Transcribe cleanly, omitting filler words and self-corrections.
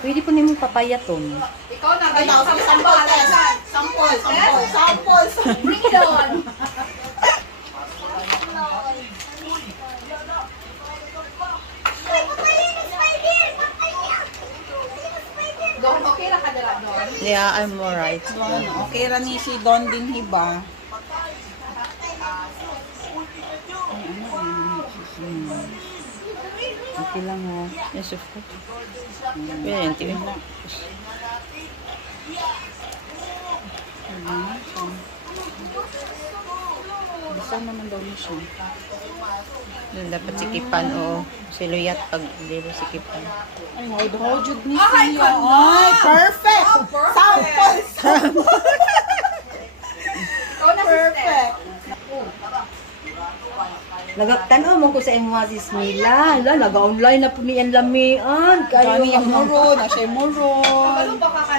Pwede po nimong papayaton. Ikaw na, ganyan. Sample. Bring it on. Don, okay ra ka dala, Don? Yeah, I'm alright. Don, okay ra ni si Don din hiba. Okay lang oh. Yes, of course. Well, yan, tiwin lang. Bisa naman daw ni siya. Doon dapat sikipan o siluyat pag hindi mo sikipan. Ay, how jud ni siya. Ay, perfect! Sample! Ikaw na, Perfect! Nagtanaw mo ko sa imo si Smila. Hala, naga-online na po niyan lamian. Gani yung muro, na siya muro. Ano ba ka